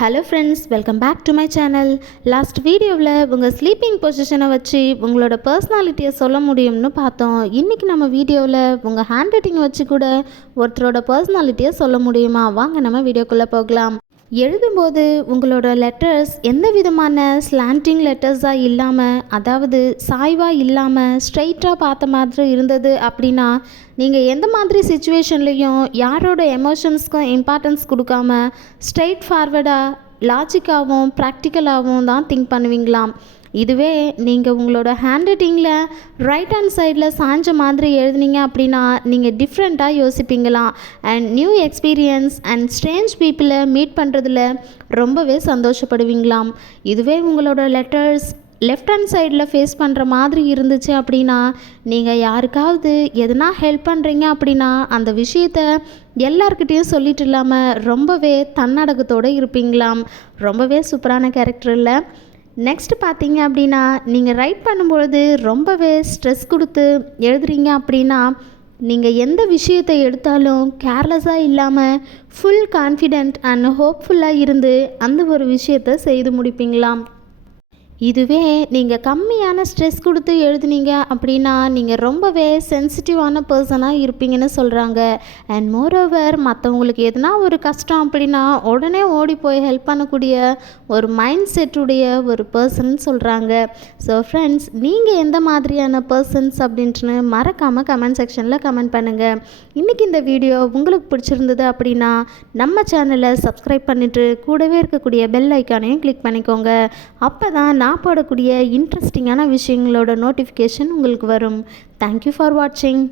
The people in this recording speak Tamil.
Hello friends, welcome back to my channel. Last வீடியோவில் உங்கள் ஸ்லீப்பிங் பொசிஷனை வச்சு உங்களோட பர்சனாலிட்டியை சொல்ல முடியும்னு பார்த்தோம். இன்றைக்கி நம்ம வீடியோவில் உங்கள் ஹேண்ட் ரைட்டிங் வச்சு கூட ஒருத்தரோட பர்சனாலிட்டியை சொல்ல முடியுமா? வாங்க நம்ம வீடியோக்குள்ளே போகலாம். எழுதும்போது உங்களோட லெட்டர்ஸ் எந்த விதமான ஸ்லாண்டிங் லெட்டர்ஸாக இல்லாமல், அதாவது சாய்வாக இல்லாமல் ஸ்ட்ரைட்டாக பார்த்த மாதிரி இருந்தது அப்படின்னா, நீங்கள் எந்த மாதிரி சுச்சுவேஷன்லேயும் யாரோட எமோஷன்ஸ்க்கும் இம்பார்ட்டன்ஸ் கொடுக்காம ஸ்ட்ரைட் ஃபார்வர்டாக லாஜிக்காகவும் ப்ராக்டிக்கலாகவும் தான் திங்க் பண்ணுவீங்களாம். இதுவே நீங்கள் உங்களோட ஹேண்ட் ரைட்டிங்கில் ரைட் ஹேண்ட் சைடில் சாய்ஞ்ச மாதிரி எழுதுனீங்க அப்படின்னா நீங்கள் டிஃப்ரெண்ட்டாக யோசிப்பீங்களாம். And new experience and strange பீப்புளை மீட் பண்ணுறதுல ரொம்பவே சந்தோஷப்படுவீங்களாம். இதுவே உங்களோட லெட்டர்ஸ் லெஃப்ட் ஹேண்ட் சைடில் ஃபேஸ் பண்ணுற மாதிரி இருந்துச்சு அப்படின்னா, நீங்கள் யாருக்காவது எதனா ஹெல்ப் பண்ணுறீங்க அப்படின்னா அந்த விஷயத்த எல்லார்கிட்டேயும் சொல்லிட்டு இல்லாமல் ரொம்பவே தன்னடக்கத்தோடு இருப்பீங்களாம். ரொம்பவே சூப்பரான கேரக்டர் இல்லை? நெக்ஸ்ட் பார்த்தீங்க அப்படின்னா, நீங்கள் ரைட் பண்ணும்பொழுது ரொம்பவே ஸ்ட்ரெஸ் கொடுத்து எழுதுறீங்க அப்படின்னா, நீங்கள் எந்த விஷயத்தை எடுத்தாலும் கேர்லெஸ்ஸாக இல்லாமல் ஃபுல் கான்ஃபிடென்ட் அண்ட் ஹோப்ஃபுல்லாக இருந்து அந்த ஒரு விஷயத்தை செய்து முடிப்பீங்களாம். இதுவே நீங்கள் கம்மியான ஸ்ட்ரெஸ் கொடுத்து எழுதுனீங்க அப்படின்னா நீங்கள் ரொம்பவே சென்சிட்டிவான பர்சனாக இருப்பீங்கன்னு சொல்கிறாங்க. அண்ட் மோரோவர் மற்றவங்களுக்கு எதுனா ஒரு கஷ்டம் அப்படின்னா உடனே ஓடி போய் ஹெல்ப் பண்ணக்கூடிய ஒரு மைண்ட் செட்டுடைய ஒரு பர்சன் சொல்கிறாங்க. ஸோ ஃப்ரெண்ட்ஸ், நீங்கள் எந்த மாதிரியான பர்சன்ஸ் அப்படின்ட்டுன்னு மறக்காமல் கமெண்ட் செக்ஷனில் கமெண்ட் பண்ணுங்கள். இன்றைக்கி இந்த வீடியோ உங்களுக்கு பிடிச்சிருந்தது அப்படின்னா நம்ம சேனலை சப்ஸ்கிரைப் பண்ணிவிட்டு கூடவே இருக்கக்கூடிய பெல் ஐக்கானையும் கிளிக் பண்ணிக்கோங்க. அப்போ தான் நான் போடக்கூடிய இன்ட்ரெஸ்டிங்கான விஷயங்களோட நோட்டிஃபிகேஷன் உங்களுக்கு வரும். தேங்க்யூ ஃபார் வாட்சிங்.